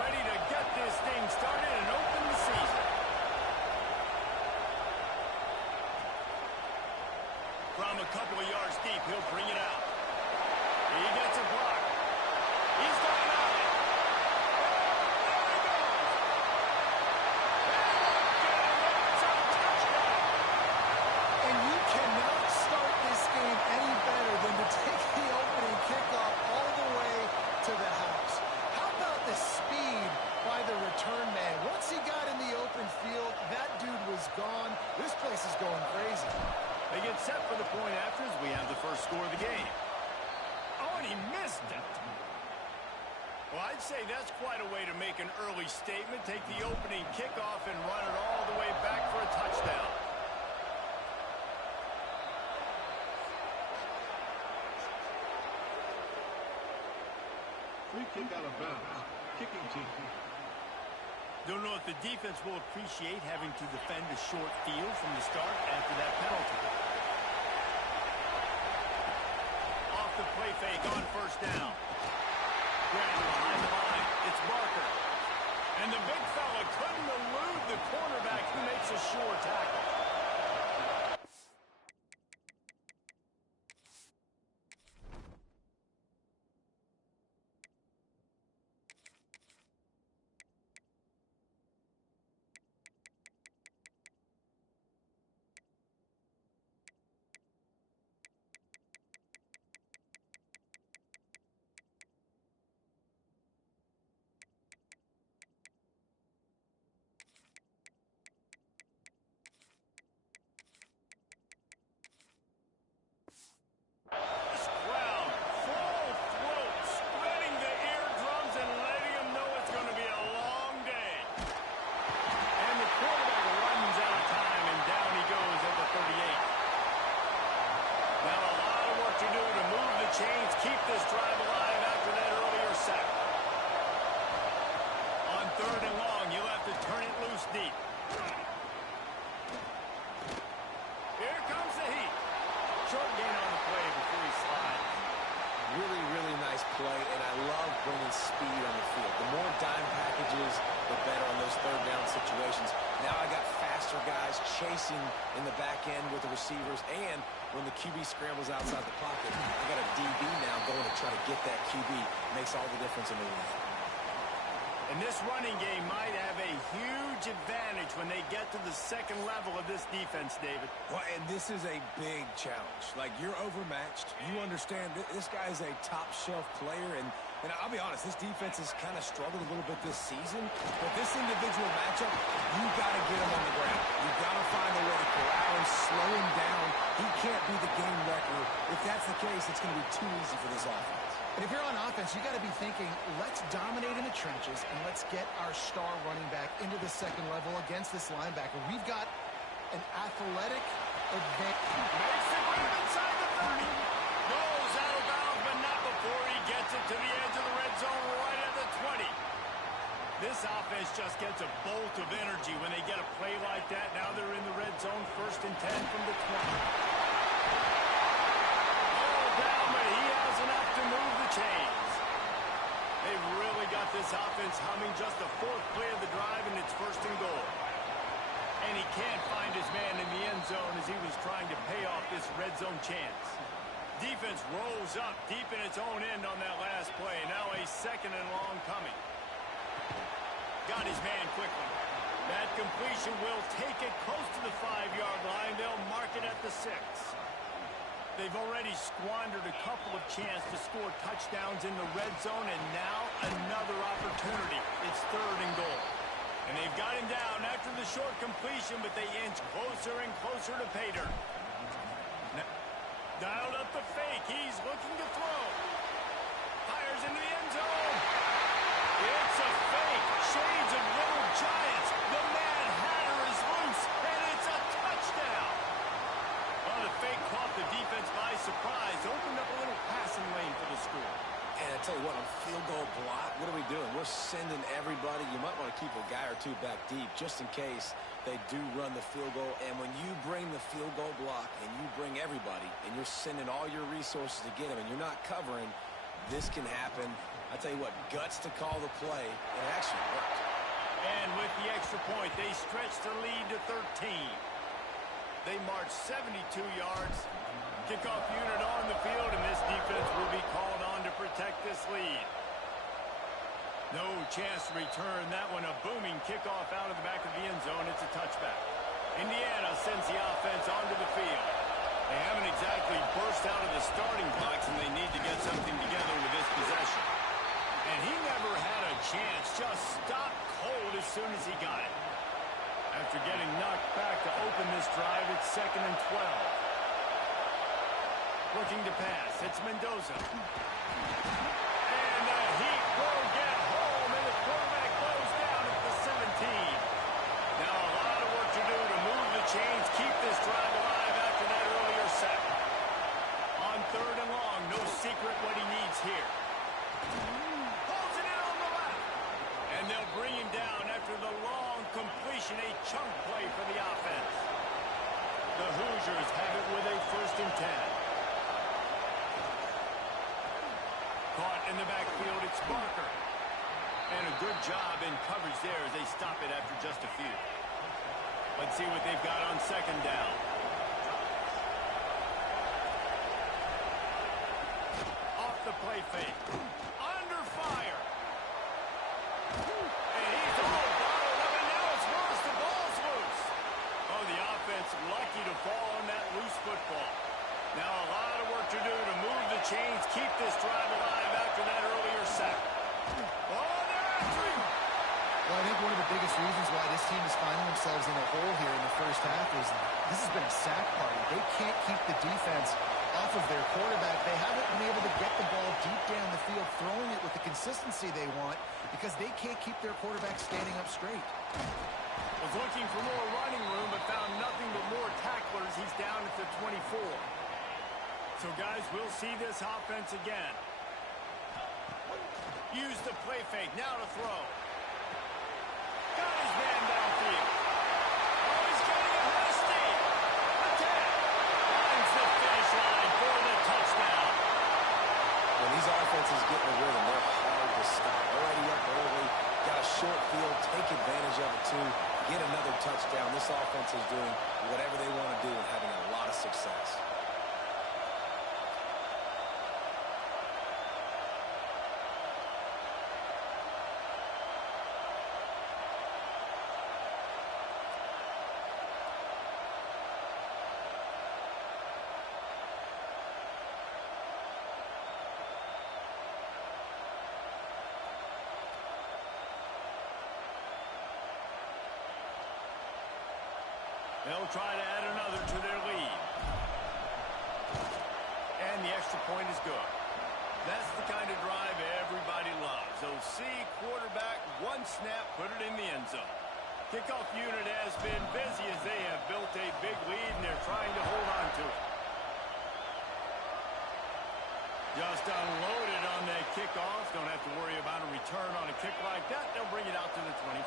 ready to get this thing started and open the season. From a couple of yards deep, he'll bring it out. He gets a block. He's going on it. There he goes. Touchdown. And you cannot start this game any better than to take the opening kickoff all the way to the house. How about the speed by the return man? Once he got in the open field, that dude was gone. This place is going crazy. They get set for the point after as we have the first score of the game. Oh, and he missed it. Well, I'd say that's quite a way to make an early statement. Take the opening kickoff and run it all the way back for a touchdown. Free kick out of bounds. Kicking team. Don't know if the defense will appreciate having to defend a short field from the start after that penalty. Off the play fake on first down. Grant behind the line. It's Barker. And the big fella couldn't elude the cornerback who makes a sure tackle. Keep this drive alive after that earlier sack. On third and long, you'll have to turn it loose deep. Here comes the heat. Short gain on the play before he slides. Really, really nice play, and I love bringing speed on the field. The more dime packages, the better on those third down situations. Now I got faster guys chasing in the back end with the receivers, and when the QB scrambles outside the pocket, I got a DB now going to try to get that QB. Makes all the difference in the win. And this running game might have a huge advantage when they get to the second level of this defense, David. Well, and this is a big challenge. Like, you're overmatched. You understand this guy is a top-shelf player, and I'll be honest, this defense has kind of struggled a little bit this season. But this individual matchup, you got to get him on the ground. You got to find a way to corral him, slow him down. He can't be the game wrecker. If that's the case, it's going to be too easy for this offense. And if you're on offense, you got to be thinking, let's dominate in the trenches and let's get our star running back into the second level against this linebacker. We've got an athletic advantage. Makes the grab inside the 30. Goes out of bounds, but not before he gets it to the edge of the red zone right at the 20. This offense just gets a bolt of energy when they get a play like that. Now they're in the red zone, 1st and 10 from the 20. He has enough to move the chains. They've really got this offense humming. Just the 4th play of the drive, and it's 1st and goal. And he can't find his man in the end zone as he was trying to pay off this red zone chance. Defense rolls up deep in its own end on that last play. Now a 2nd and long coming. Got his man quickly. That completion will take it close to the 5-yard line. They'll mark it at the 6. They've already squandered a couple of chances to score touchdowns in the red zone, and now another opportunity. It's 3rd and goal. And they've got him down after the short completion, but they inch closer and closer to pay dirt. Dialed up the fake. He's looking to throw. Fires into the end zone. It's a fake. Shades of little giants. The Mad Hatter is loose, and it's a touchdown. Well, the fake caught the defense by surprise. Opened up a little passing lane for the score. And I tell you what, on field goal block, what are we doing? We're sending everybody. You might want to keep a guy or two back deep just in case they do run the field goal. And when you bring the field goal block and you bring everybody and you're sending all your resources to get them and you're not covering, this can happen. I tell you what, guts to call the play, and it actually worked. And with the extra point, they stretch the lead to 13. They march 72 yards. Kickoff unit on the field, and this defense will be called on to protect this lead. No chance to return that one. A booming kickoff out of the back of the end zone. It's a touchback. Indiana sends the offense onto the field. They haven't exactly burst out of the starting blocks, and they need to get something together with this possession. And he never had a chance. Just stopped cold as soon as he got it. After getting knocked back to open this drive, it's 2nd and 12. Looking to pass. It's Mendoza. And the Heat will get home, and the quarterback goes down at the 17. Now a lot of work to do to move the chains, keep this drive alive after that earlier sack. On 3rd and long, no secret what he needs here. Holds it in on the left. And they'll bring him down after the long completion, a chunk play for the offense. The Hoosiers have it with a 1st and 10. Caught in the backfield, it's Barker. And a good job in coverage there as they stop it after just a few. Let's see what they've got on 2nd down. Off the play fake. Under fire. And he's all bottled up, and now it's worse. The ball's loose. Oh, the offense lucky to fall on that loose football. Now a lot of work to do to move the chains, keep this drive alive after that earlier sack. Oh, they're after him. Well, I think one of the biggest reasons why this team is finding themselves in a hole here in the first half is this has been a sack party. They can't keep the defense off of their quarterback. They haven't been able to get the ball deep down the field, throwing it with the consistency they want because they can't keep their quarterback standing up straight. Was looking for more running room, but found nothing but more tacklers. He's down at the 24. So, guys, we'll see this offense again. Use the play fake. Now to throw. Got his man downfield. Oh, he's getting ahead of steam. Attack. Finds the finish line for the touchdown. When these offenses get in the rhythm, they're hard to stop. Already up early, got a short field, take advantage of it too, get another touchdown. This offense is doing whatever they want to do and having a lot of success. They'll try to add another to their lead. And the extra point is good. That's the kind of drive everybody loves. OC, quarterback, one snap, put it in the end zone. Kickoff unit has been busy as they have built a big lead, and they're trying to hold on to it. Just unloaded on that kickoff. Don't have to worry about a return on a kick like that. They'll bring it out to the 25.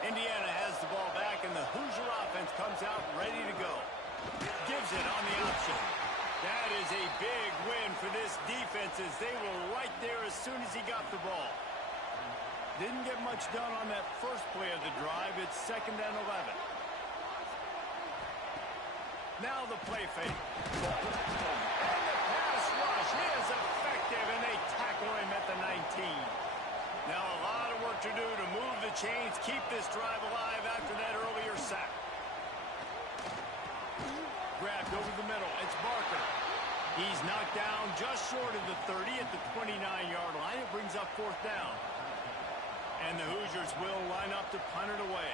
Indiana has the ball back, and the Hoosier offense comes out ready to go. Gives it on the option. That is a big win for this defense as they were right there as soon as he got the ball. Didn't get much done on that first play of the drive. It's 2nd and 11. Now the play fake. And the pass rush is effective, and they tackle him at the 19. Now a lot of work to do to move the chains, keep this drive alive after that earlier sack. Grabbed over the middle. It's Barker. He's knocked down just short of the 30 at the 29-yard line. It brings up 4th down. And the Hoosiers will line up to punt it away.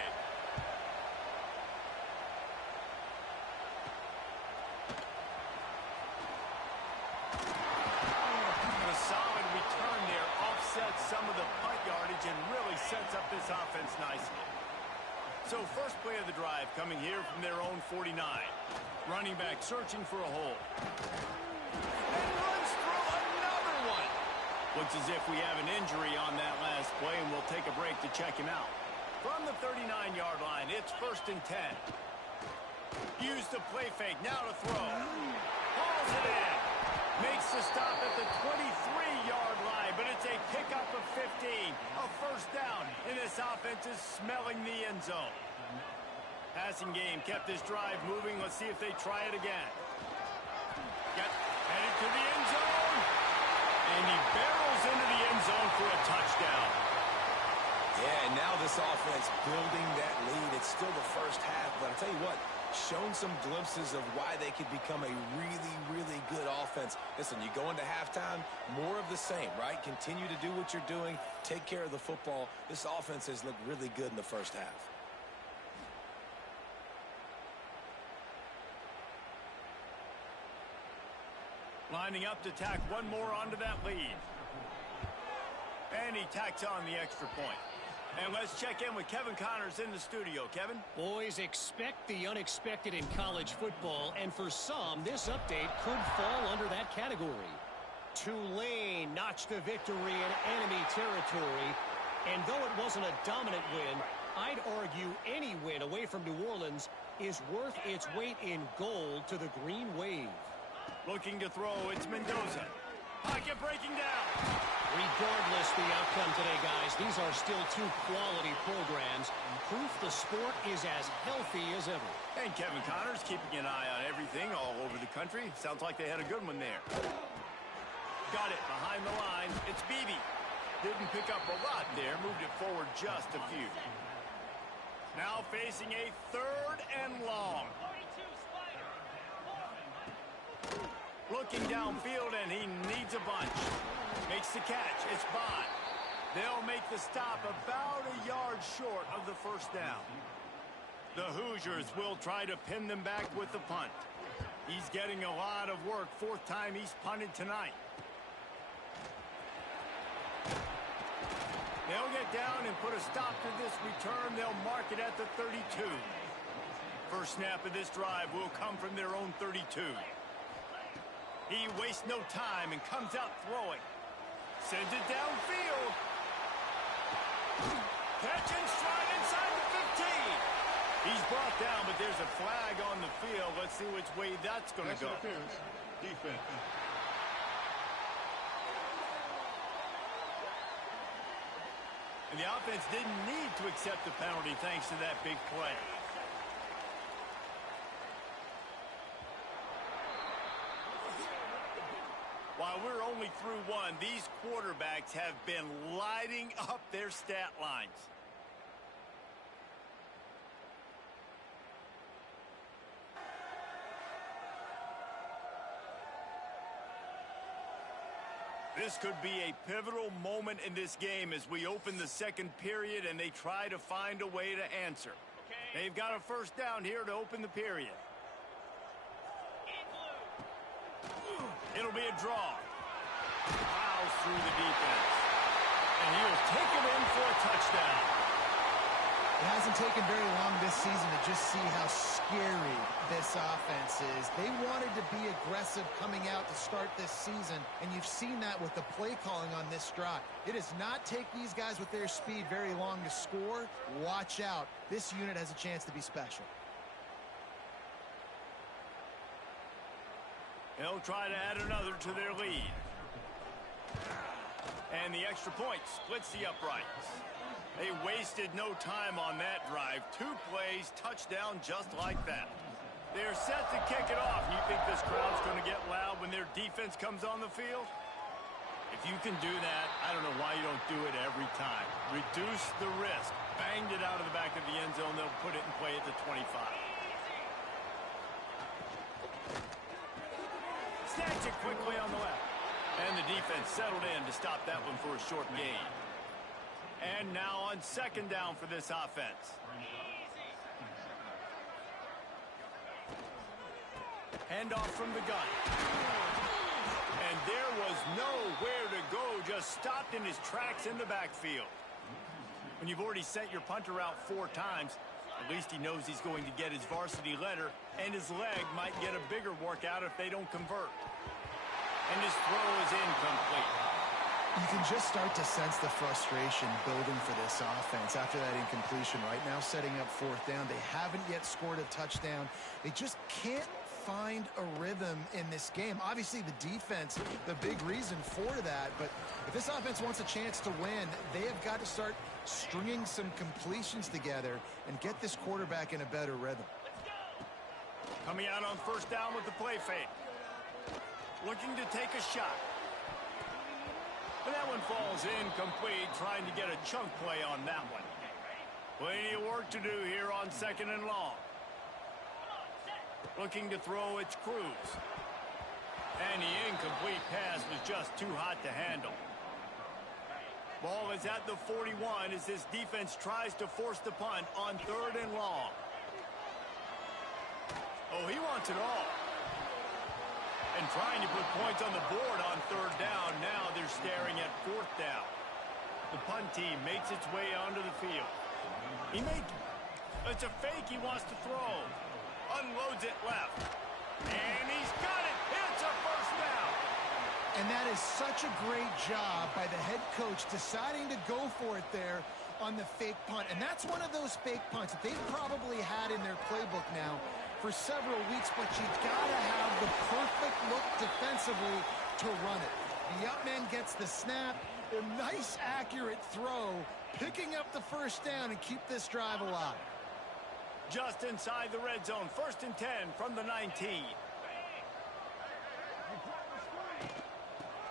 A solid return there offsets some of the punt yardage and really sets up this offense nicely. So first play of the drive coming here from their own 49. Running back searching for a hole. And runs through another one. Looks as if we have an injury on that last play, and we'll take a break to check him out. From the 39-yard line, it's 1st and 10. Use the play fake. Now to throw. Hauls it in. Makes the stop at the 23-yard line, but it's a pickup of 15. A first down, and this offense is smelling the end zone. Passing game kept this drive moving. Let's see if they try it again. Headed to the end zone. And he barrels into the end zone for a touchdown. Yeah, and now this offense building that lead. It's still the first half, but I'll tell you what, shown some glimpses of why they could become a really, really good offense. Listen, you go into halftime, more of the same, right? Continue to do what you're doing, take care of the football. This offense has looked really good in the first half. Lining up to tack one more onto that lead. And he tacks on the extra point. And let's check in with Kevin Connors in the studio. Kevin? Boys, expect the unexpected in college football, and for some, this update could fall under that category. Tulane notched a victory in enemy territory, and though it wasn't a dominant win, I'd argue any win away from New Orleans is worth its weight in gold to the Green Wave. Looking to throw, it's Mendoza. Pocket breaking down. Regardless the outcome today, guys, these are still two quality programs. Proof the sport is as healthy as ever. And Kevin Connors keeping an eye on everything all over the country. Sounds like they had a good one there. Got it behind the line. It's Beebe. Didn't pick up a lot there. Moved it forward just a few. Now facing a 3rd and long. Looking downfield, and he needs a bunch. Makes the catch. It's Bond. They'll make the stop about a yard short of the first down. The Hoosiers will try to pin them back with the punt. He's getting a lot of work. 4th time he's punted tonight. They'll get down and put a stop to this return. They'll mark it at the 32. First snap of this drive will come from their own 32. He wastes no time and comes out throwing. Sends it downfield. Catch and stride inside the 15. He's brought down, but there's a flag on the field. Let's see which way that's going to go. Defense. And the offense didn't need to accept the penalty thanks to that big play. While we're only through one, these quarterbacks have been lighting up their stat lines. This could be a pivotal moment in this game as we open the second period and they try to find a way to answer. They've got a first down here to open the period. It'll be a draw. Plows through the defense. And he'll take it in for a touchdown. It hasn't taken very long this season to just see how scary this offense is. They wanted to be aggressive coming out to start this season, and you've seen that with the play calling on this drive. It does not take these guys with their speed very long to score. Watch out. This unit has a chance to be special. They'll try to add another to their lead. And the extra point splits the uprights. They wasted no time on that drive. 2 plays, touchdown just like that. They're set to kick it off. You think this crowd's going to get loud when their defense comes on the field? If you can do that, I don't know why you don't do it every time. Reduce the risk. Banged it out of the back of the end zone. They'll put it in play at the 25. Snatch it quickly on the left. And the defense settled in to stop that one for a short gain. And now on second down for this offense. Handoff from the gun. And there was nowhere to go, just stopped in his tracks in the backfield. When you've already sent your punter out 4 times, at least he knows he's going to get his varsity letter, and his leg might get a bigger workout if they don't convert. And his throw is incomplete. You can just start to sense the frustration building for this offense after that incompletion. Right now setting up 4th down. They haven't yet scored a touchdown. They just can't find a rhythm in this game. Obviously, the defense, the big reason for that. But if this offense wants a chance to win, they have got to start stringing some completions together and get this quarterback in a better rhythm. Coming out on first down with the play fake. Looking to take a shot. And that one falls incomplete, trying to get a chunk play on that one. Plenty of work to do here on second and long. Looking to throw, it's Cruz. And the incomplete pass was just too hot to handle. Ball is at the 41 as this defense tries to force the punt on third and long. Oh, he wants it all. And trying to put points on the board on third down. Now they're staring at fourth down. The punt team makes its way onto the field. It's a fake he wants to throw. Unloads it left. And he's got it. It's a first down. And that is such a great job by the head coach deciding to go for it there on the fake punt. And that's one of those fake punts that they've probably had in their playbook now for several weeks, but you gotta have the perfect look defensively to run it. The up man gets the snap, a nice accurate throw, picking up the first down and keep this drive alive. Just inside the red zone, 1st and 10 from the 19.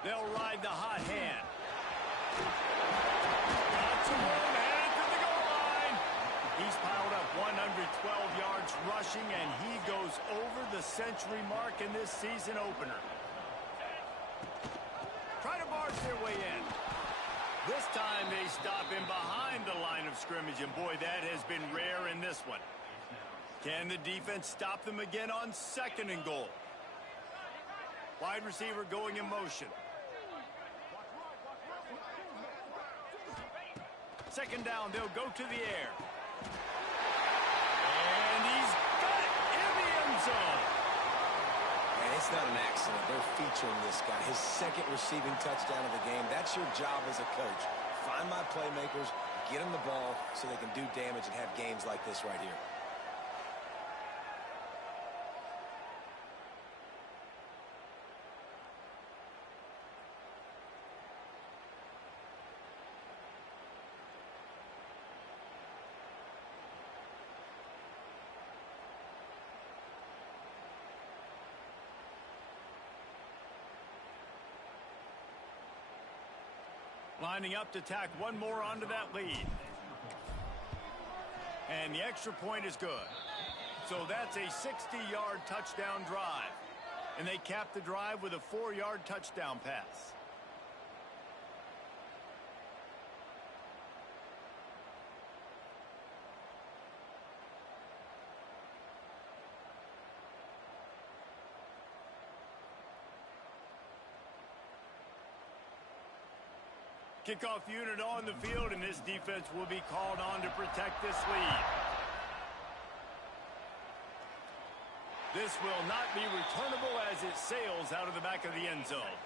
They'll ride the hot hand. Lots of room, headed to the goal line. He's piled up 112 yards rushing, and he goes over the century mark in this season opener. Try to barge their way in. This time they stop him behind the line of scrimmage, and boy, that has been rare in this one. Can the defense stop them again on second and goal? Wide receiver going in motion. Second down, they'll go to the air. And he's got it in the end zone. And it's not an accident. They're featuring this guy. His second receiving touchdown of the game. That's your job as a coach. Find my playmakers, get them the ball so they can do damage and have games like this right here. Lining up to tack one more onto that lead. And the extra point is good. So that's a 60-yard touchdown drive. And they cap the drive with a 4-yard touchdown pass. Kickoff unit on the field, and this defense will be called on to protect this lead. This will not be returnable as it sails out of the back of the end zone.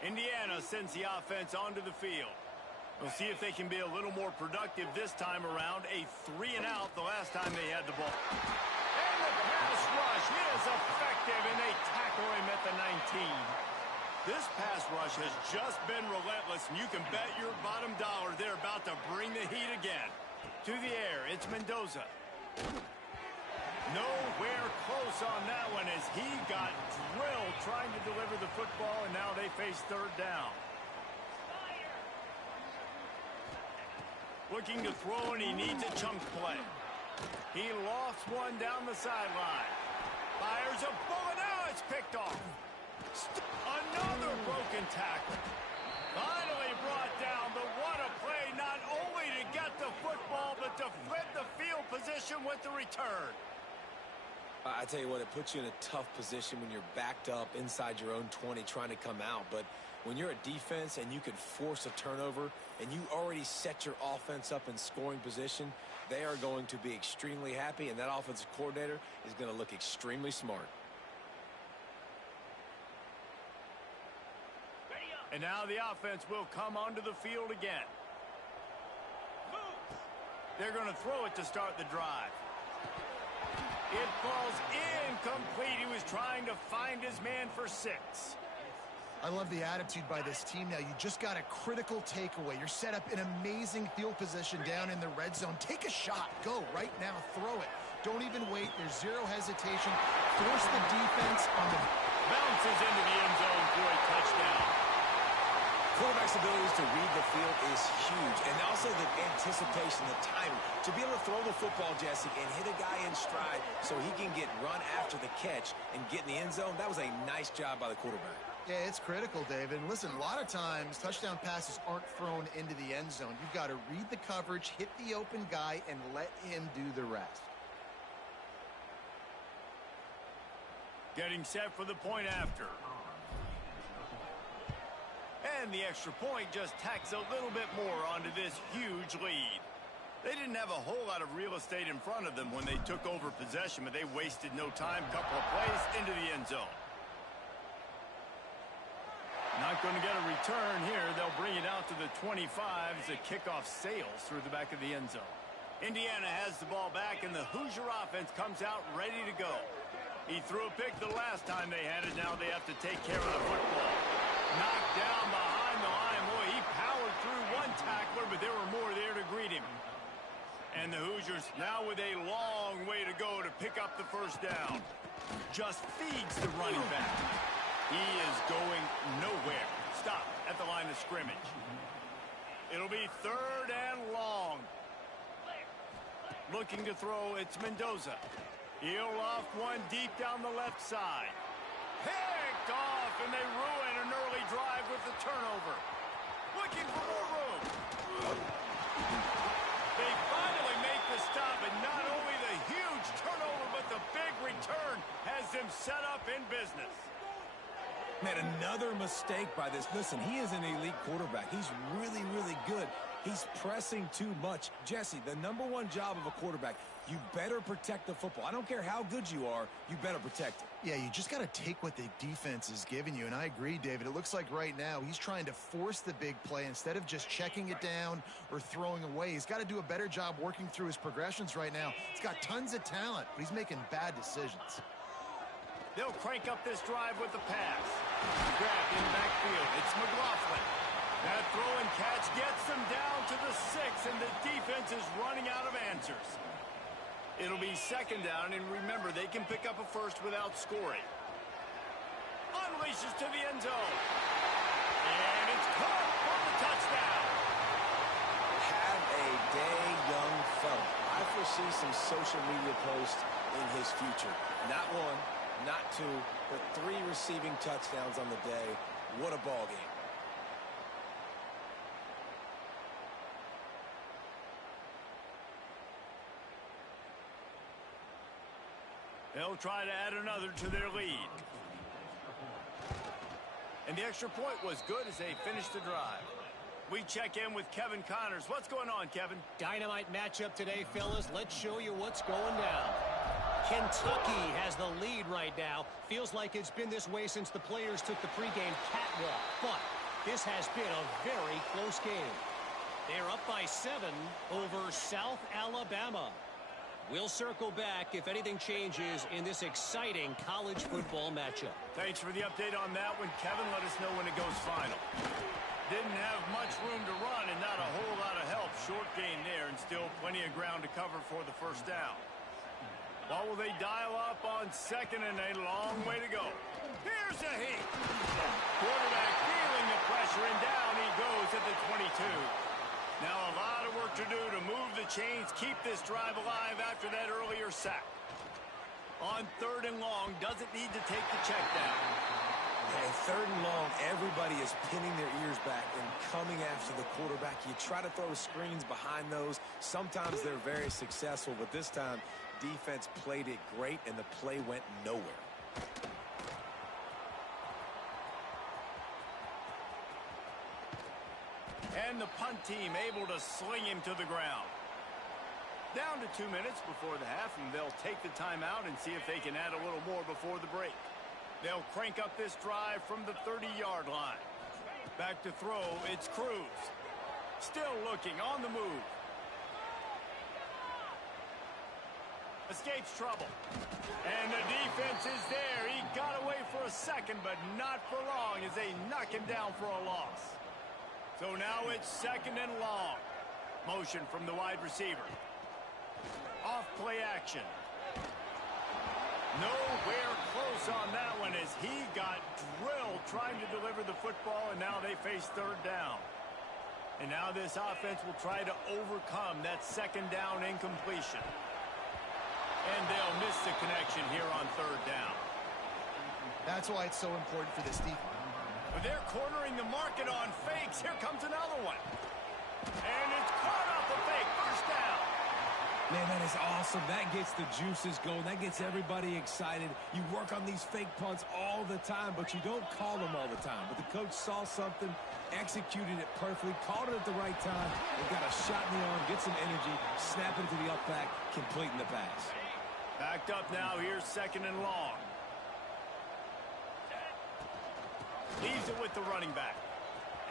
Indiana sends the offense onto the field. We'll see if they can be a little more productive this time around. A 3-and-out the last time they had the ball. And the pass rush is effective, and they tackle him at the 19. This pass rush has just been relentless, and you can bet your bottom dollar they're about to bring the heat again. To the air, it's Mendoza. Nowhere close on that one as he got drilled trying to deliver the football, and now they face third down. Looking to throw, and he needs a chunk play. He lofts one down the sideline. Fires a bullet. Now it's picked off. Another broken tackle. Finally brought down, but what a play, not only to get the football, but to flip the field position with the return. I tell you what, it puts you in a tough position when you're backed up inside your own 20 trying to come out. But when you're a defense and you can force a turnover and you already set your offense up in scoring position, they are going to be extremely happy, and that offensive coordinator is going to look extremely smart. And now the offense will come onto the field again. They're going to throw it to start the drive. It falls incomplete. He was trying to find his man for 6. I love the attitude by this team now. You just got a critical takeaway. You're set up in amazing field position down in the red zone. Take a shot. Go right now. Throw it. Don't even wait. There's zero hesitation. Force the defense on the... Bounces into the end zone for a touchdown. Quarterback's abilities to read the field is huge. And also the anticipation, the timing. To be able to throw the football, Jesse, and hit a guy in stride so he can get run after the catch and get in the end zone, that was a nice job by the quarterback. Yeah, it's critical, David. And listen, a lot of times touchdown passes aren't thrown into the end zone. You've got to read the coverage, hit the open guy, and let him do the rest. Getting set for the point after. And the extra point just tacks a little bit more onto this huge lead. They didn't have a whole lot of real estate in front of them when they took over possession, but they wasted no time. Couple of plays into the end zone. Not going to get a return here. They'll bring it out to the 25 as the kickoff sails through the back of the end zone. Indiana has the ball back, and the Hoosier offense comes out ready to go. He threw a pick the last time they had it. Now they have to take care of the football. Knocked down behind the line. Boy, he powered through one tackler, but there were more there to greet him. And the Hoosiers now with a long way to go to pick up the first down. Just feeds the running back. He is going nowhere. Stop at the line of scrimmage. It'll be 3rd and long. Looking to throw, it's Mendoza. He'll loft one deep down the left side. Picked off, and they ruin an early drive with the turnover. Looking for more room. They finally make the stop, and not only the huge turnover, but the big return has them set up in business. Man, another mistake by this. Listen, he is an elite quarterback. He's really, really good. He's pressing too much. Jesse, the #1 job of a quarterback, you better protect the football. I don't care how good you are, you better protect it. Yeah, you just got to take what the defense is giving you, and I agree, David. It looks like right now he's trying to force the big play instead of just checking it down or throwing away. He's got to do a better job working through his progressions right now. He's got tons of talent, but he's making bad decisions. They'll crank up this drive with the pass. Grabbed in backfield. It's McLaughlin. That throw and catch gets them down to the 6, and the defense is running out of answers. It'll be 2nd down, and remember, they can pick up a first without scoring. Unleashes to the end zone. And it's caught for the touchdown. Have a day, young fella. I foresee some social media posts in his future. Not 1, not 2, but 3 receiving touchdowns on the day. What a ball game. They'll try to add another to their lead. And the extra point was good as they finished the drive. We check in with Kevin Connors. What's going on, Kevin? Dynamite matchup today, fellas. Let's show you what's going down. Kentucky has the lead right now. Feels like it's been this way since the players took the pregame catwalk. But this has been a very close game. They're up by 7 over South Alabama. We'll circle back if anything changes in this exciting college football matchup. Thanks for the update on that one, Kevin. Let us know when it goes final. Didn't have much room to run and not a whole lot of help. Short gain there and still plenty of ground to cover for the first down. What will they dial up on 2nd and a long way to go? Here's a heat. Quarterback feeling the pressure and down he goes at the 22. Now a lot of work to do to move the chains, keep this drive alive after that earlier sack. On 3rd and long, doesn't need to take the check down. Okay, 3rd and long, everybody is pinning their ears back and coming after the quarterback. You try to throw screens behind those. Sometimes they're very successful, but this time, defense played it great, and the play went nowhere. And the punt team able to sling him to the ground. Down to 2 minutes before the half, and they'll take the timeout and see if they can add a little more before the break. They'll crank up this drive from the 30-yard line. Back to throw, it's Cruz. Still looking, on the move. Escapes trouble. And the defense is there. He got away for a second, but not for long as they knock him down for a loss. So now it's 2nd and long. Motion from the wide receiver. Off play action. Nowhere close on that one as he got drilled trying to deliver the football, and now they face 3rd down. And now this offense will try to overcome that 2nd down incompletion. And they'll miss the connection here on 3rd down. That's why it's so important for this defense. But they're cornering the market on fakes. Here comes another one. And it's caught off the fake. 1st down. Man, that is awesome. That gets the juices going. That gets everybody excited. You work on these fake punts all the time, but you don't call them all the time. But the coach saw something, executed it perfectly, called it at the right time, and got a shot in the arm, get some energy, snap into the up back, completing the pass. Backed up now. Here's 2nd and long. Leaves it with the running back.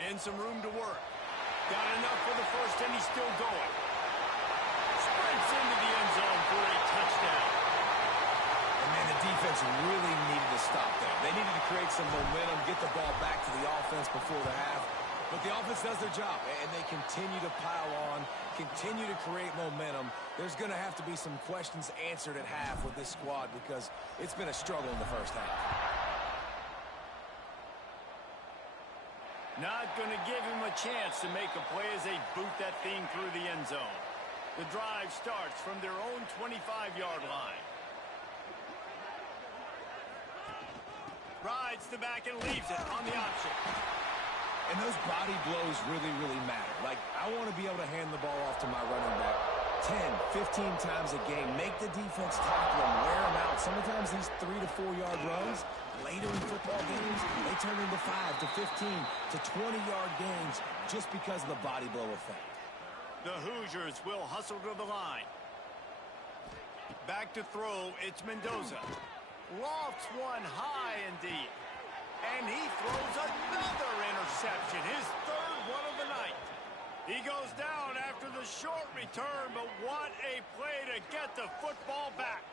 And some room to work. Got enough for the 1st, and he's still going. Sprints into the end zone for a touchdown. And, man, the defense really needed to stop there. They needed to create some momentum, get the ball back to the offense before the half. But the offense does their job, and they continue to pile on, continue to create momentum. There's going to have to be some questions answered at half with this squad because it's been a struggle in the 1st half. Not going to give him a chance to make a play as they boot that thing through the end zone. The drive starts from their own 25-yard line. Rides the back and leaves it on the option. And those body blows really, really matter. Like, I want to be able to hand the ball off to my running back 10, 15 times a game. Make the defense tackle them, wear them out. Sometimes these 3 to 4 yard runs, later in football games, they turn into 5 to 15 to 20-yard gains just because of the body blow effect. The Hoosiers will hustle to the line. Back to throw, it's Mendoza. Lofts one high and deep. And he throws another interception, his 3rd one of the night. He goes down after the short return, but what a play to get the football back.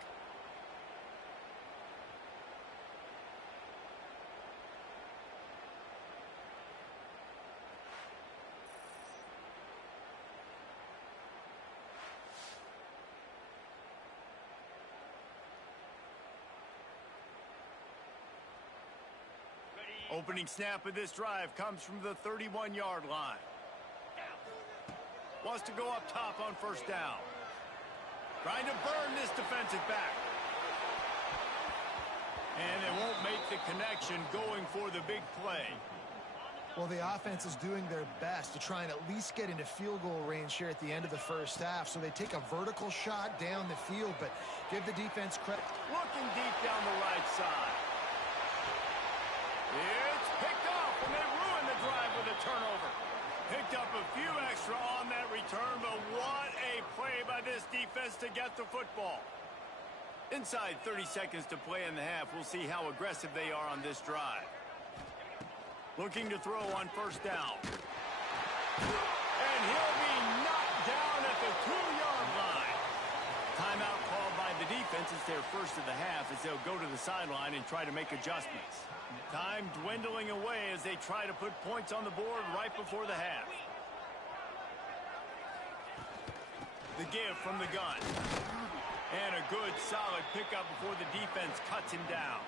Opening snap of this drive comes from the 31-yard line. Wants to go up top on 1st down. Trying to burn this defensive back. And they won't make the connection going for the big play. Well, the offense is doing their best to try and at least get into field goal range here at the end of the 1st half. So they take a vertical shot down the field, but give the defense credit. Looking deep down the right side. It's picked off, and they ruin the drive with a turnover. Picked up a few extra on that return, but what a play by this defense to get the football. Inside 30 seconds to play in the half, we'll see how aggressive they are on this drive. Looking to throw on 1st down. And he'll be knocked down at the 2-yard line. Timeout called by the defense. It's their 1st of the half as they'll go to the sideline and try to make adjustments. Time dwindling away as they try to put points on the board right before the half. The give from the gun. And a good, solid pickup before the defense cuts him down.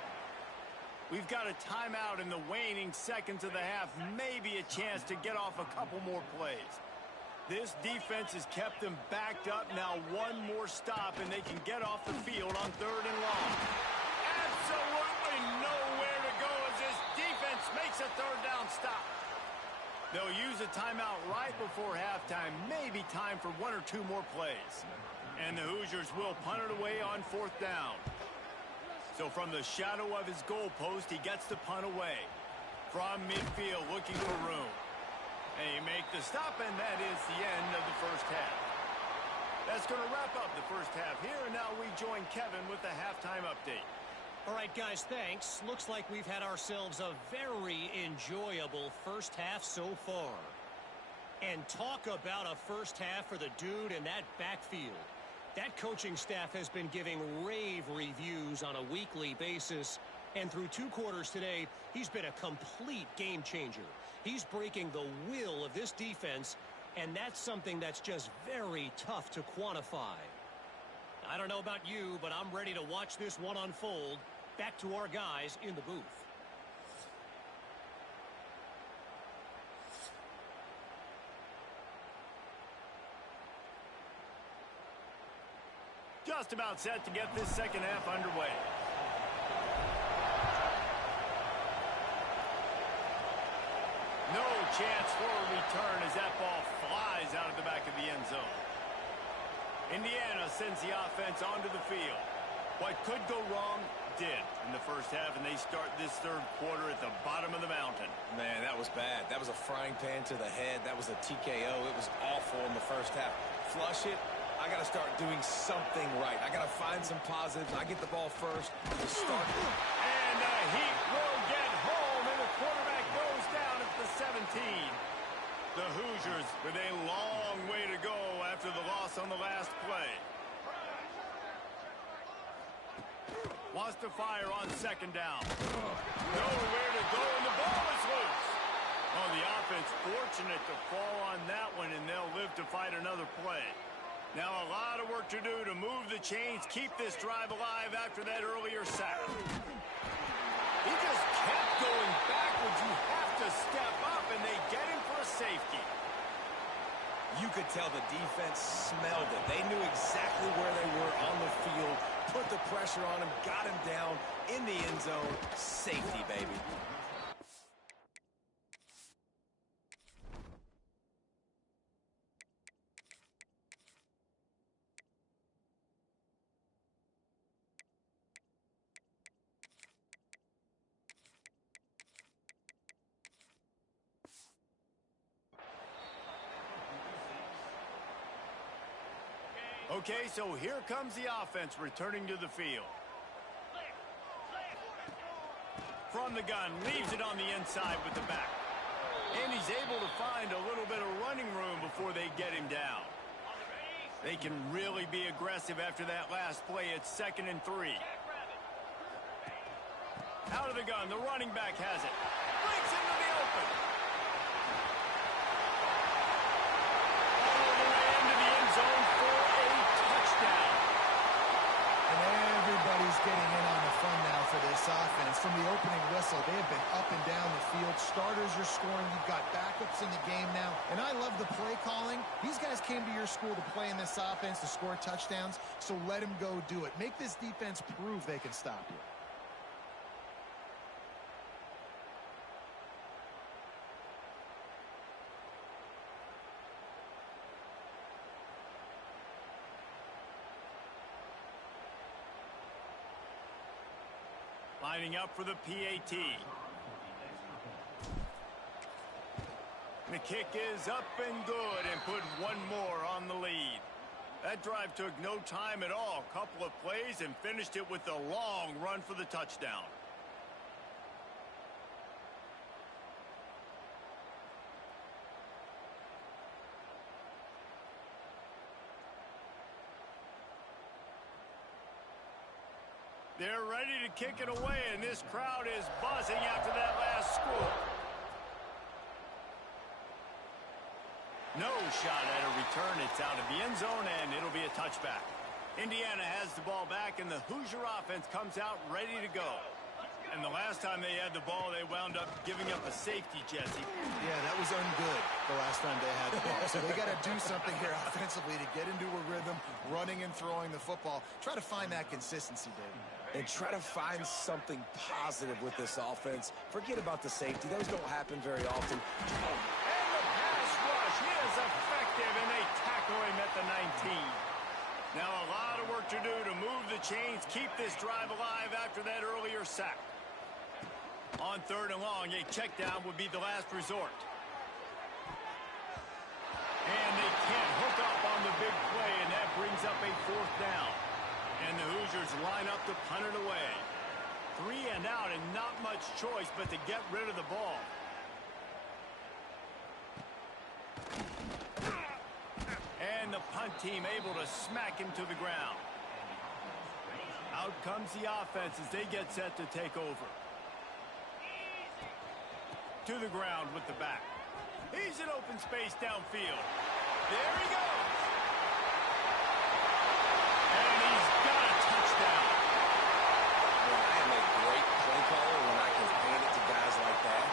We've got a timeout in the waning seconds of the half. Maybe a chance to get off a couple more plays. This defense has kept them backed up. Now one more stop, and they can get off the field on 3rd and long. Absolutely nowhere to go as this defense makes a 3rd down stop. They'll use a timeout right before halftime. Maybe time for 1 or 2 more plays. And the Hoosiers will punt it away on 4th down. So from the shadow of his goalpost, he gets the punt away. From midfield, looking for room. And he make the stop, and that is the end of the 1st half. That's going to wrap up the 1st half here, and now we join Kevin with the halftime update. All right, guys, thanks. Looks like we've had ourselves a very enjoyable 1st half so far. And talk about a 1st half for the dude in that backfield. That coaching staff has been giving rave reviews on a weekly basis. And through 2 quarters today, he's been a complete game changer. He's breaking the will of this defense, and that's something that's just very tough to quantify. I don't know about you, but I'm ready to watch this one unfold. Back to our guys in the booth. Just about set to get this second half underway. No chance for a return as that ball flies out of the back of the end zone. Indiana sends the offense onto the field. What could go wrong did in the first half, and they start this third quarter at the bottom of the mountain. Man, that was bad. That was a frying pan to the head. That was a TKO. It was awful in the first half. Flush it. I got to start doing something right. I got to find some positives. I get the ball first. Start. And the Heat will get home, and the quarterback goes down at the 17. The Hoosiers with a long way to go after the loss on the last play. Wants to fire on second down. Nowhere to go, and the ball is loose. Oh, the offense fortunate to fall on that one, and they'll live to fight another play. Now a lot of work to do to move the chains, keep this drive alive after that earlier sack. He just kept going backwards. You have to step up, and they get him for a safety. You could tell the defense smelled it. They knew exactly where they were on the field, put the pressure on him, got him down in the end zone. Safety, baby. Okay, so here comes the offense returning to the field. From the gun, leaves it on the inside with the back. And he's able to find a little bit of running room before they get him down. They can really be aggressive after that last play. It's 2nd and 3. Out of the gun, the running back has it. Breaks into the open. All the way into the end zone for a touchdown. And everybody's getting in on the fun now for this offense. From the opening whistle, they have been up and down the field. Starters are scoring. You've got backups in the game now. And I love the play calling. These guys came to your school to play in this offense to score touchdowns, so let them go do it. Make this defense prove they can stop you. Lining up for the PAT. The kick is up and good, and put one more on the lead. That drive took no time at all. Couple of plays and finished it with a long run for the touchdown. They're ready to kick it away, and this crowd is buzzing after that last score. No shot at a return. It's out of the end zone, and it'll be a touchback. Indiana has the ball back, and the Hoosier offense comes out ready to go. And the last time they had the ball, they wound up giving up a safety, Jesse. Yeah, that was ungood the last time they had the ball. So they got to do something here offensively to get into a rhythm, running and throwing the football. Try to find that consistency, David. And try to find something positive with this offense. Forget about the safety. Those don't happen very often. And the pass rush is effective, and they tackle him at the 19. Now a lot of work to do to move the chains, keep this drive alive after that earlier sack. On 3rd and long, a check down would be the last resort. And they can't hook up on the big play, and that brings up a 4th down. And the Hoosiers line up to punt it away. 3 and out, and not much choice but to get rid of the ball. And the the punt team able to smack him to the ground. Out comes the offense as they get set to take over. To the ground with the back. He's in open space downfield. There he goes. And he's got a touchdown. Well, I am a great play caller when I can hand it to guys like that.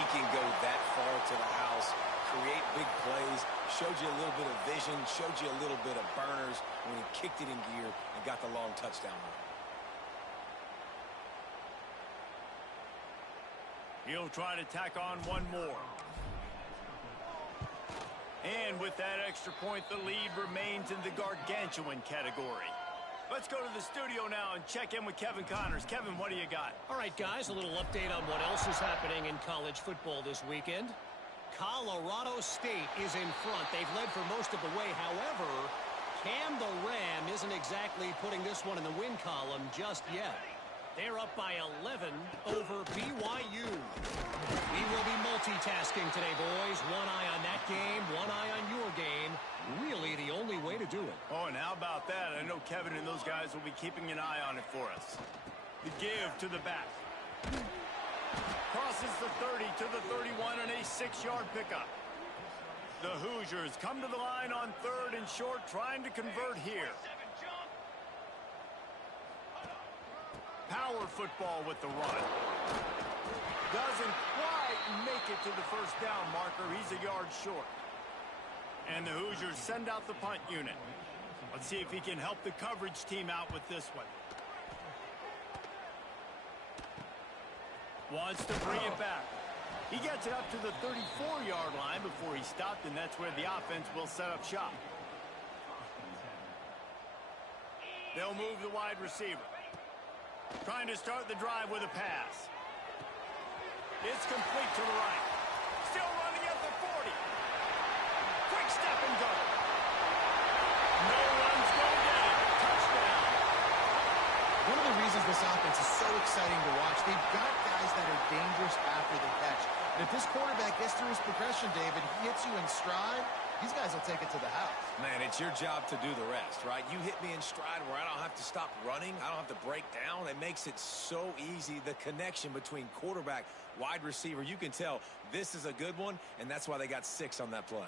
He can go that far to the house, create big plays, showed you a little bit of vision, showed you a little bit of burners when he kicked it in gear and got the long touchdown run. He'll try to tack on one more. And with that extra point, the lead remains in the gargantuan category. Let's go to the studio now and check in with Kevin Connors. Kevin, what do you got? All right, guys, a little update on what else is happening in college football this weekend. Colorado State is in front. They've led for most of the way. However, Cam the Ram isn't exactly putting this one in the win column just yet. They're up by 11 over BYU. We will be multitasking today, boys. One eye on that game, one eye on your game. Really the only way to do it. Oh, and how about that? I know Kevin and those guys will be keeping an eye on it for us. The give to the back. Crosses the 30 to the 31 and a 6-yard pickup. The Hoosiers come to the line on 3rd and short, trying to convert here. Power football with the run. Doesn't quite make it to the first down marker. He's a yard short. And the Hoosiers send out the punt unit. Let's see if he can help the coverage team out with this one. Wants to bring it back. He gets it up to the 34-yard line before he stopped, and that's where the offense will set up shop. They'll move the wide receiver. Trying to start the drive with a pass. It's complete to the right. Still running at the 40. Quick step and go. No runs, go get it. Touchdown. One of the reasons this offense is so exciting to watch, they've got guys that are dangerous after the catch. And if this quarterback gets through his progression, David, he hits you in stride, these guys will take it to the house. Man, it's your job to do the rest, right? You hit me in stride where I don't have to stop running. I don't have to break down. It makes it so easy, the connection between quarterback, wide receiver. You can tell this is a good one, and that's why they got 6 on that play.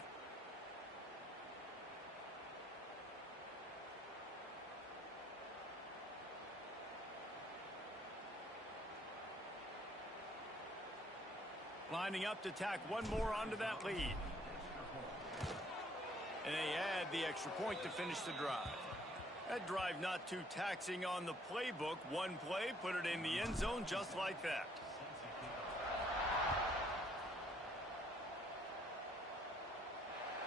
Lining up to tack one more onto that lead. And they add the extra point to finish the drive. That drive not too taxing on the playbook. One play, put it in the end zone just like that.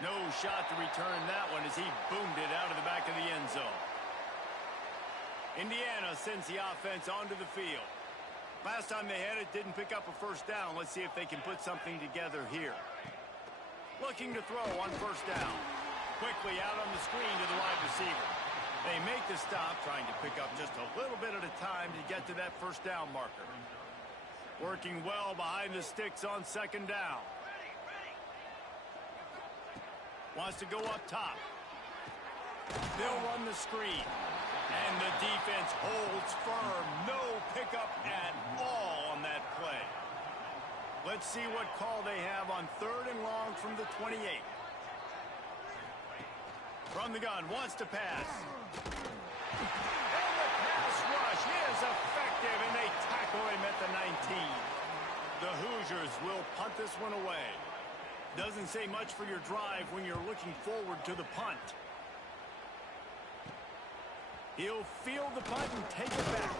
No shot to return that one as he boomed it out of the back of the end zone. Indiana sends the offense onto the field. Last time they had it, didn't pick up a first down. Let's see if they can put something together here. Looking to throw on first down. Quickly out on the screen to the wide receiver. They make the stop, trying to pick up just a little bit at a time to get to that first down marker. Working well behind the sticks on second down. Wants to go up top. They'll run the screen. And the defense holds firm. No pickup at all on that play. Let's see what call they have on 3rd and long from the 28. From the gun, wants to pass. And the pass rush is effective, and they tackle him at the 19. The Hoosiers will punt this one away. Doesn't say much for your drive when you're looking forward to the punt. He'll field the punt and take it back.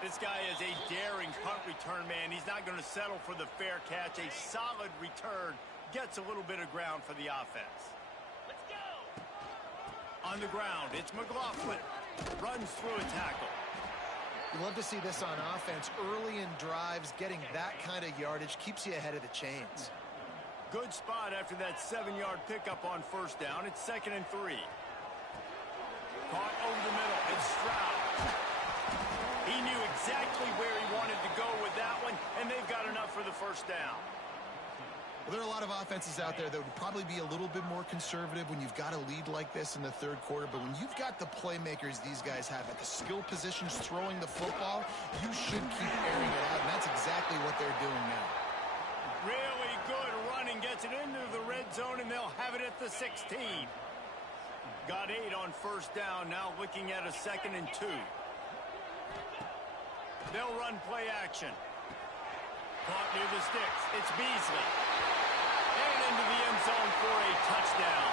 This guy is a daring punt return man. He's not going to settle for the fair catch. A solid return gets a little bit of ground for the offense. Let's go. On the ground, it's McLaughlin. Runs through a tackle. You love to see this on offense. Early in drives, getting that kind of yardage keeps you ahead of the chains. Good spot after that 7-yard pickup on first down. It's 2nd and 3. Caught over the middle. It's Stroud. He knew exactly where he wanted to go with that one, and they've got enough for the first down. Well, there are a lot of offenses out there that would probably be a little bit more conservative when you've got a lead like this in the third quarter. But when you've got the playmakers these guys have at the skill positions throwing the football, you should keep airing it out. And that's exactly what they're doing now. Really good running. Gets it into the red zone, and they'll have it at the 16. Got 8 on first down. Now looking at a 2nd and 2. They'll run play action. Caught near the sticks. It's Beasley. And into the end zone for a touchdown.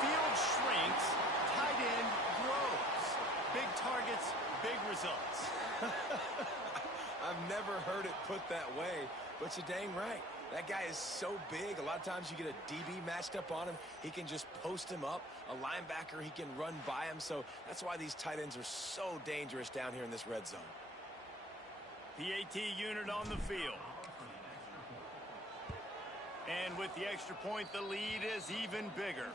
Field shrinks. Tight end grows. Big targets, big results. I've never heard it put that way, but you're dang right. That guy is so big. A lot of times you get a DB matched up on him. He can just post him up. A linebacker, he can run by him. So that's why these tight ends are so dangerous down here in this red zone. PAT unit on the field. And with the extra point, the lead is even bigger.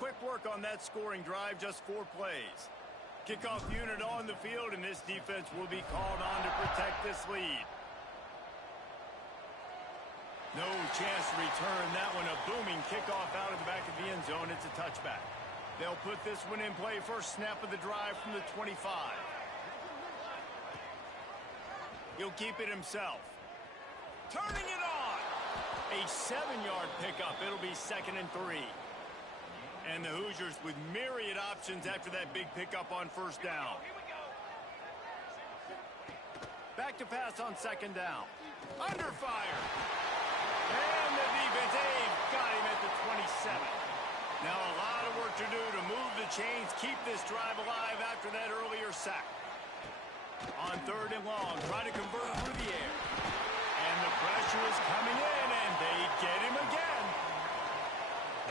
Quick work on that scoring drive, just 4 plays. Kickoff unit on the field, and this defense will be called on to protect this lead. No chance to return that one. A booming kickoff out of the back of the end zone. It's a touchback. They'll put this one in play. First snap of the drive from the 25. He'll keep it himself. Turning it on. A 7-yard pickup. It'll be 2nd and 3. And the Hoosiers with myriad options after that big pickup on first down. Back to pass on 2nd down. Under fire. And the defense, they've got him at the 27. Now a lot of work to do to move the chains, keep this drive alive after that earlier sack. On 3rd and long, try to convert through the air. And the pressure is coming in, and they get him again.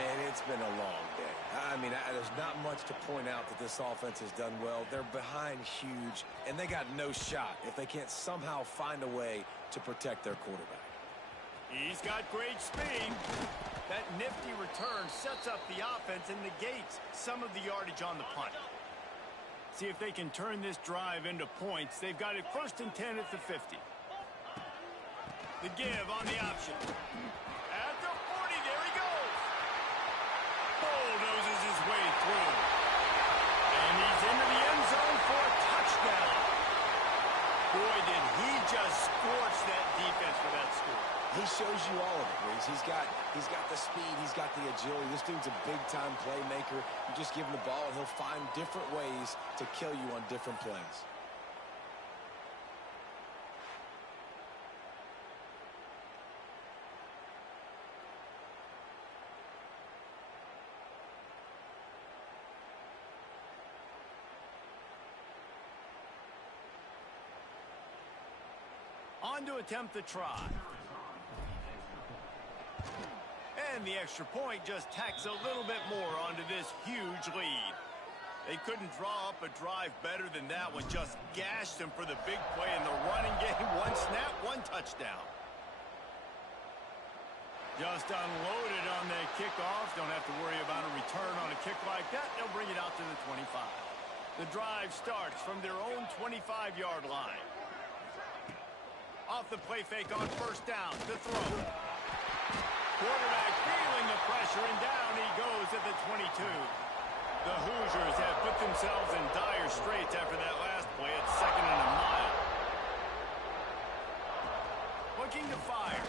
And it's been a long day. I mean, there's not much to point out that this offense has done well. They're behind huge, and they got no shot if they can't somehow find a way to protect their quarterback. He's got great speed. That nifty return sets up the offense and negates some of the yardage on the punt. See if they can turn this drive into points. They've got it 1st and 10 at the 50. The give on the option. At the 40, there he goes. Bulldozes his way through. And he's into the end zone for a touchdown. Boy, did he just scorch that defense for that score. He shows you all of it, Reese. He's got the speed, he's got the agility. This dude's a big-time playmaker. You just give him the ball, and he'll find different ways to kill you on different plays. On to attempt the try. And the extra point just tacks a little bit more onto this huge lead. They couldn't draw up a drive better than that one. Just gashed them for the big play in the running game. 1 snap, 1 touchdown. Just unloaded on that kickoff. Don't have to worry about a return on a kick like that. They'll bring it out to the 25. The drive starts from their own 25-yard line. Off the play fake on first down. The throw. Quarterback feeling the pressure, and down he goes at the 22. The Hoosiers have put themselves in dire straits after that last play at 2nd and a mile. Looking to fire.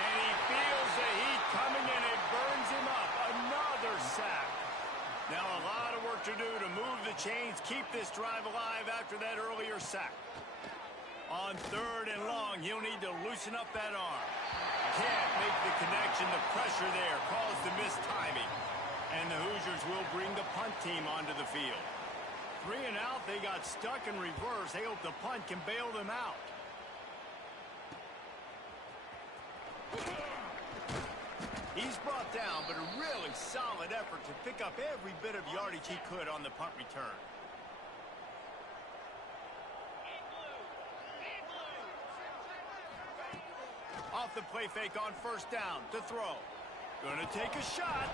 And he feels the heat coming, and it burns him up. Another sack. Now a lot of work to do to move the chains, keep this drive alive after that earlier sack. On 3rd and long, he'll need to loosen up that arm. Can't make the connection. The pressure there caused the missed timing. And the Hoosiers will bring the punt team onto the field. 3 and out, they got stuck in reverse. They hope the punt can bail them out. He's brought down, but a really solid effort to pick up every bit of yardage he could on the punt return. Off the play fake on first down to throw. Gonna take a shot.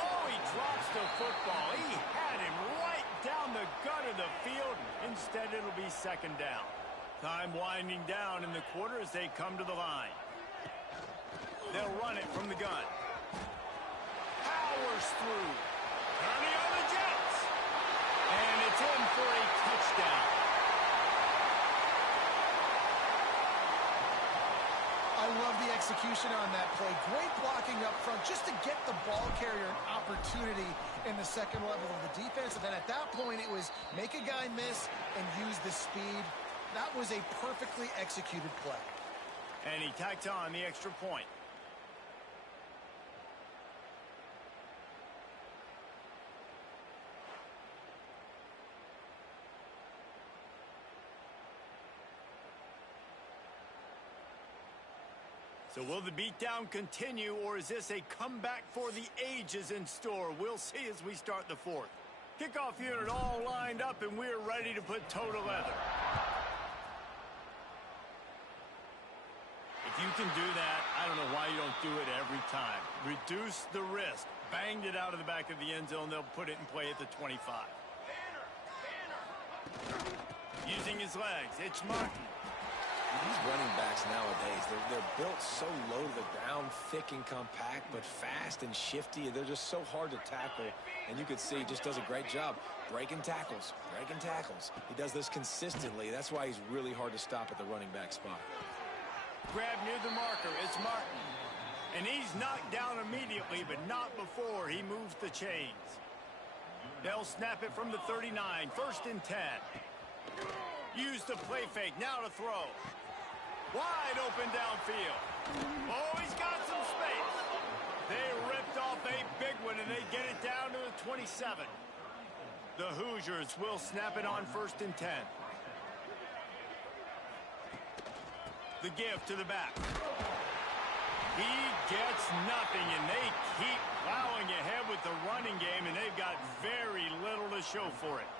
Oh, he drops the football. He had him right down the gut of the field. Instead, it'll be 2nd down. Time winding down in the quarter as they come to the line. They'll run it from the gun. Powers through. Turning on the Jets. And it's in for a touchdown. I love the execution on that play. Great blocking up front just to get the ball carrier an opportunity in the second level of the defense. And then at that point, it was make a guy miss and use the speed. That was a perfectly executed play. And he tacked on the extra point. So will the beatdown continue, or is this a comeback for the ages in store? We'll see as we start the fourth. Kickoff unit all lined up, and we're ready to put toe to leather. If you can do that, I don't know why you don't do it every time. Reduce the risk. Banged it out of the back of the end zone. They'll put it in play at the 25. Using his legs, it's Martin. These running backs nowadays, they're built so low to the ground, thick and compact, but fast and shifty. They're just so hard to tackle. And you can see he just does a great job breaking tackles, breaking tackles. He does this consistently. That's why he's really hard to stop at the running back spot. Grab near the marker. It's Martin. And he's knocked down immediately, but not before he moves the chains. They'll snap it from the 39. 1st and 10. Use the play fake. Now to throw. Wide open downfield. Oh, he's got some space. They ripped off a big one, and they get it down to the 27. The Hoosiers will snap it on 1st and 10. The give to the back. He gets nothing, and they keep plowing ahead with the running game, and they've got very little to show for it.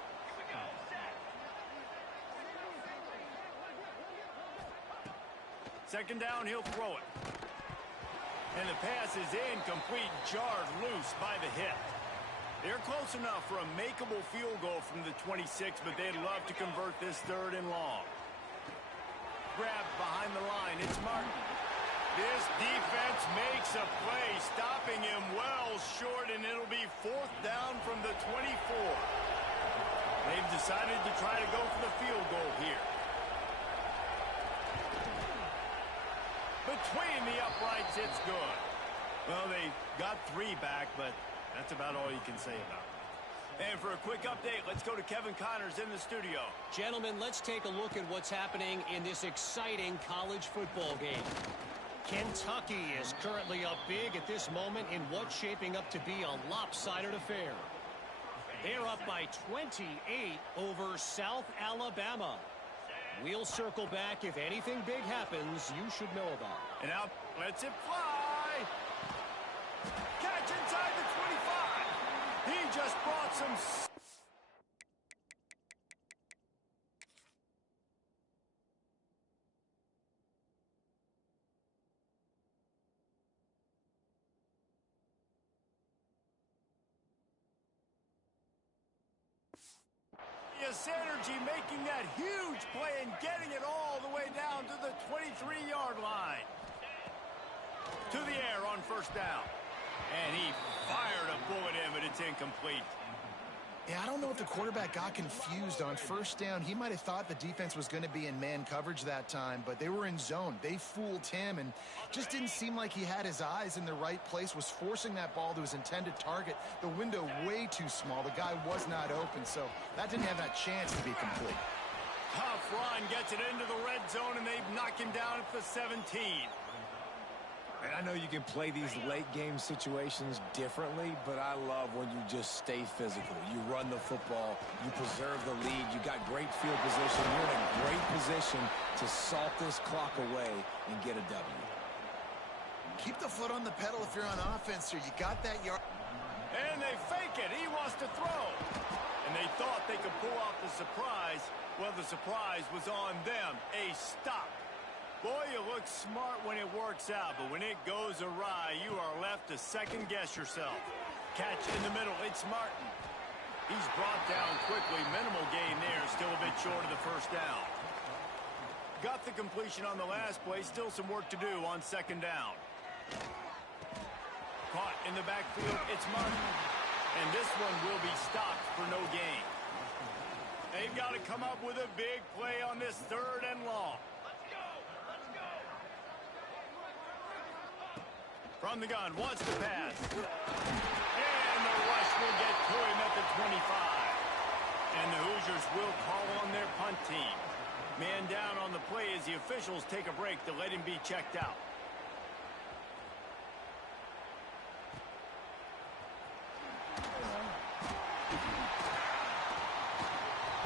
Second down, he'll throw it. And the pass is incomplete, jarred loose by the hip. They're close enough for a makeable field goal from the 26, but they'd love to convert this 3rd and long. Grabbed behind the line, it's Martin. This defense makes a play, stopping him well short, and it'll be 4th down from the 24. They've decided to try to go for the field goal here. Between the uprights, it's good. Well, they got 3 back, but that's about all you can say about it. And for a quick update, let's go to Kevin Connors in the studio. Gentlemen, let's take a look at what's happening in this exciting college football game. Kentucky is currently up big at this moment in what's shaping up to be a lopsided affair. They're up by 28 over South Alabama. We'll circle back if anything big happens you should know about. And out lets it fly. Catch inside the 25. He just brought some... Synergy making that huge play and getting it all the way down to the 23-yard line. To the air on 1st down. And he fired a bullet in, but it's incomplete. Yeah, I don't know if the quarterback got confused on 1st down. He might have thought the defense was going to be in man coverage that time, but they were in zone. They fooled him and just didn't seem like he had his eyes in the right place, was forcing that ball to his intended target. The window way too small. The guy was not open, so that didn't have that chance to be complete. Tough run gets it into the red zone, and they knock him down at the 17. And I know you can play these late-game situations differently, but I love when you just stay physical. You run the football, you preserve the lead, you got great field position, you're in a great position to salt this clock away and get a W. Keep the foot on the pedal if you're on offense here. You got that yard. And they fake it. He wants to throw. And they thought they could pull off the surprise. Well, the surprise was on them. A stop. Boy, you look smart when it works out, but when it goes awry, you are left to second-guess yourself. Catch in the middle, it's Martin. He's brought down quickly. Minimal gain there, still a bit short of the 1st down. Got the completion on the last play, still some work to do on 2nd down. Caught in the backfield, it's Martin. And this one will be stopped for no gain. They've got to come up with a big play on this 3rd and long. From the gun, wants to pass. And the rush will get to him at the 25. And the Hoosiers will call on their punt team. Man down on the play as the officials take a break to let him be checked out.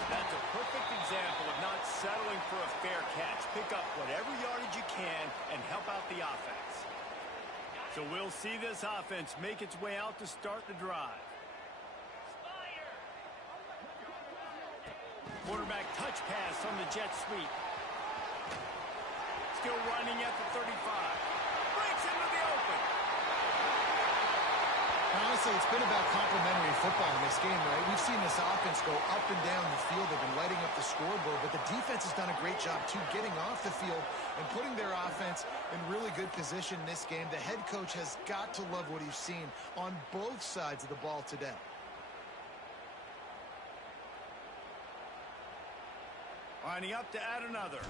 That's a perfect example of not settling for a fair catch. Pick up whatever yardage you can and help out the offense. So we'll see this offense make its way out to start the drive. Quarterback touch pass on the jet sweep. Still running at the 35. Breaks into the open. Honestly, it's been about complementary football in this game, right? We've seen this offense go up and down the field. They've been lighting up the scoreboard, but the defense has done a great job, too, getting off the field and putting their offense in really good position in this game. The head coach has got to love what he's seen on both sides of the ball today. Lining up to add another.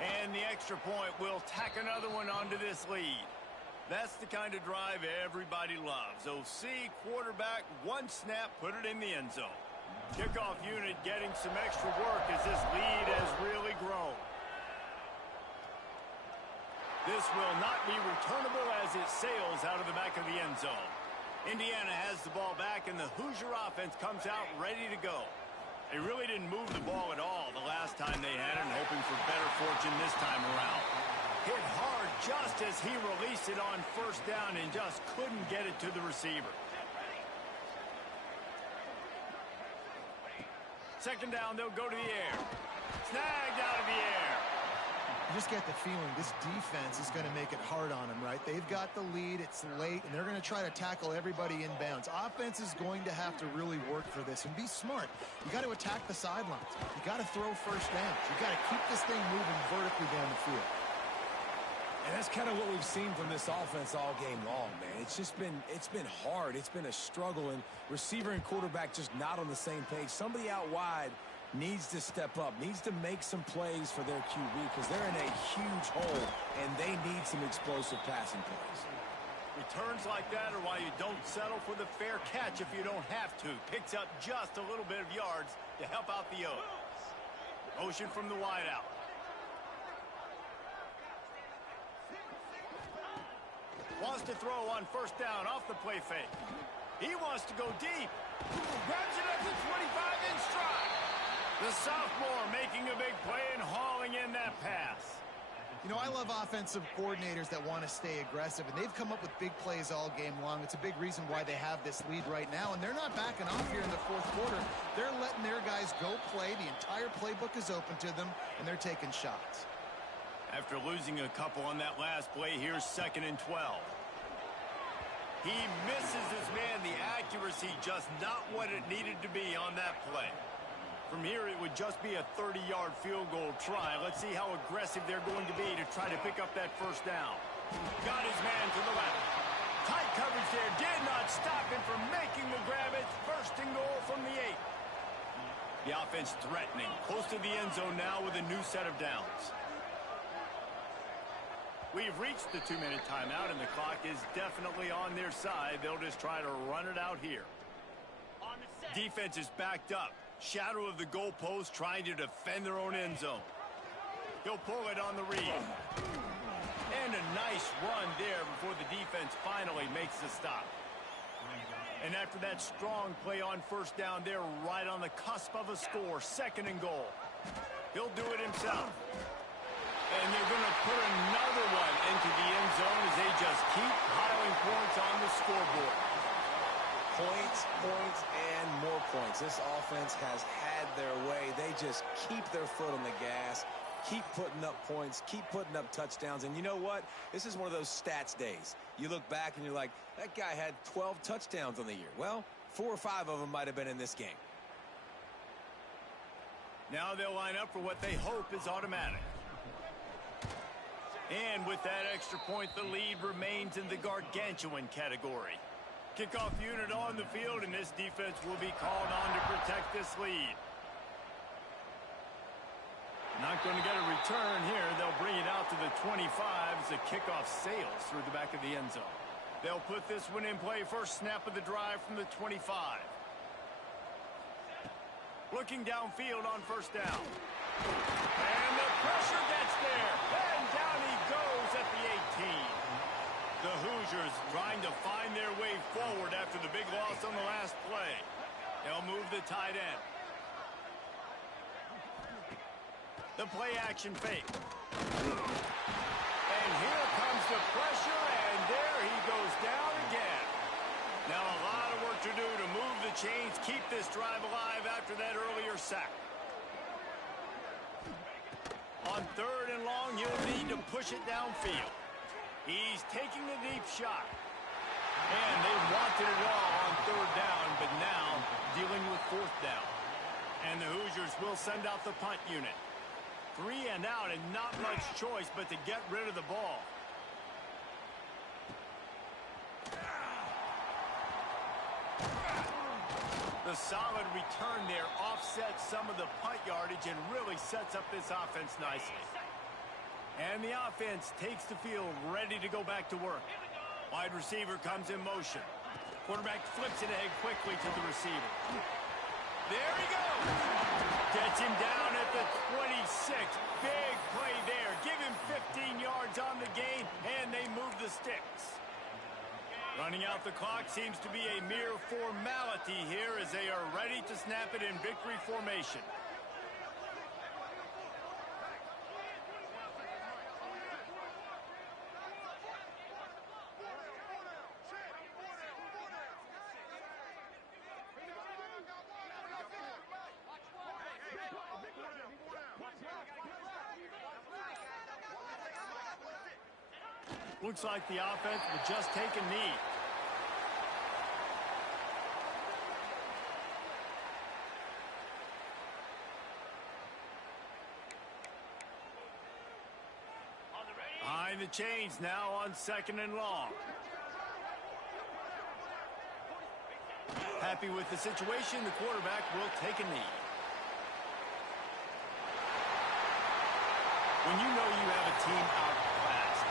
And the extra point will tack another one onto this lead. That's the kind of drive everybody loves. OC, quarterback, one snap, put it in the end zone. Kickoff unit getting some extra work as this lead has really grown. This will not be returnable as it sails out of the back of the end zone. Indiana has the ball back, and the Hoosier offense comes out ready to go. They really didn't move the ball at all the last time they had it, and hoping for better fortune this time around. Hit hard just as he released it on 1st down and just couldn't get it to the receiver. 2nd down, they'll go to the air. Snagged out of the air. You just get the feeling this defense is going to make it hard on them, right? They've got the lead, it's late, and they're going to try to tackle everybody inbounds. Offense is going to have to really work for this and be smart. You got to attack the sidelines. You got to throw 1st downs. You got to keep this thing moving vertically down the field. And that's kind of what we've seen from this offense all game long, man. It's been hard. It's been a struggle, and receiver and quarterback just not on the same page. Somebody out wide needs to step up, needs to make some plays for their QB because they're in a huge hole, and they need some explosive passing plays. Returns like that are why you don't settle for the fair catch if you don't have to. Picks up just a little bit of yards to help out the O. Motion from the wideout. Wants to throw on 1st down off the play fake. He wants to go deep. Grabs it at the 25 in stride. The sophomore making a big play and hauling in that pass. You know, I love offensive coordinators that want to stay aggressive, and they've come up with big plays all game long. It's a big reason why they have this lead right now, and they're not backing off here in the 4th quarter. They're letting their guys go play. The entire playbook is open to them, and they're taking shots. After losing a couple on that last play, here's 2nd and 12. He misses his man. The accuracy just not what it needed to be on that play. From here, it would just be a 30-yard field goal try. Let's see how aggressive they're going to be to try to pick up that 1st down. Got his man to the left. Tight coverage there. Did not stop him from making the grab. It's 1st and goal from the 8. The offense threatening. Close to the end zone now with a new set of downs. We've reached the 2-minute timeout, and the clock is definitely on their side. They'll just try to run it out here. Defense is backed up. Shadow of the goalpost trying to defend their own end zone. He'll pull it on the read. And a nice run there before the defense finally makes the stop. And after that strong play on 1st down, they're right on the cusp of a score. 2nd and goal. He'll do it himself. And they're going to put another one into the end zone as they just keep piling points on the scoreboard. Points, points, and more points. This offense has had their way. They just keep their foot on the gas, keep putting up points, keep putting up touchdowns. And you know what? This is one of those stats days. You look back and you're like, that guy had 12 touchdowns on the year. Well, 4 or 5 of them might have been in this game. Now they'll line up for what they hope is automatic. And with that extra point, the lead remains in the gargantuan category. Kickoff unit on the field, and this defense will be called on to protect this lead. Not going to get a return here. They'll bring it out to the 25 as the kickoff sails through the back of the end zone. They'll put this one in play. First snap of the drive from the 25. Looking downfield on first down. And the pressure gets there. And down he goes at the 18. The Hoosiers trying to find their way forward after the big loss on the last play. They'll move the tight end. The play action fake. And here comes the pressure, and there he goes down again. Now a lot of work to do to move the chains, keep this drive alive after that earlier sack. On third and long, he'll need to push it downfield. He's taking the deep shot. And they wanted it all on third down, but now dealing with fourth down. And the Hoosiers will send out the punt unit. 3 and out, and not much choice but to get rid of the ball. The solid return there offsets some of the punt yardage and really sets up this offense nicely. And the offense takes the field, ready to go back to work. Wide receiver comes in motion. Quarterback flips it ahead quickly to the receiver. There he goes. Gets him down at the 26. Big play there. Give him 15 yards on the gain, and they move the sticks. Running out the clock seems to be a mere formality here as they are ready to snap it in victory formation. Looks like the offense will just take a knee. Behind the chains now on second and long. Happy with the situation, the quarterback will take a knee. When you know you have a team outclassed,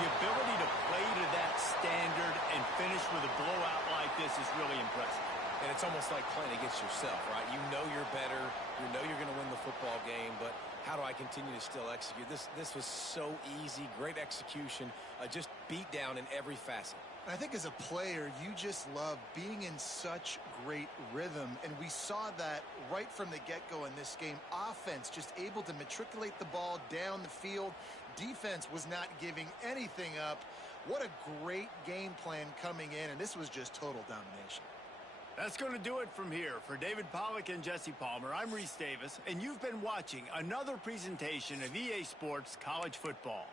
the ability to play to that standard and finish with a blowout like this is really impressive. And it's almost like playing against yourself, right? You know you're better. You know you're going to win the football game, but how do I continue to still execute? This was so easy, great execution, just beat down in every facet. I think as a player, you just love being in such great rhythm, and we saw that right from the get-go in this game. Offense just able to matriculate the ball down the field. Defense was not giving anything up. What a great game plan coming in, and this was just total domination. That's going to do it from here. For David Pollack and Jesse Palmer, I'm Reese Davis, and you've been watching another presentation of EA Sports College Football.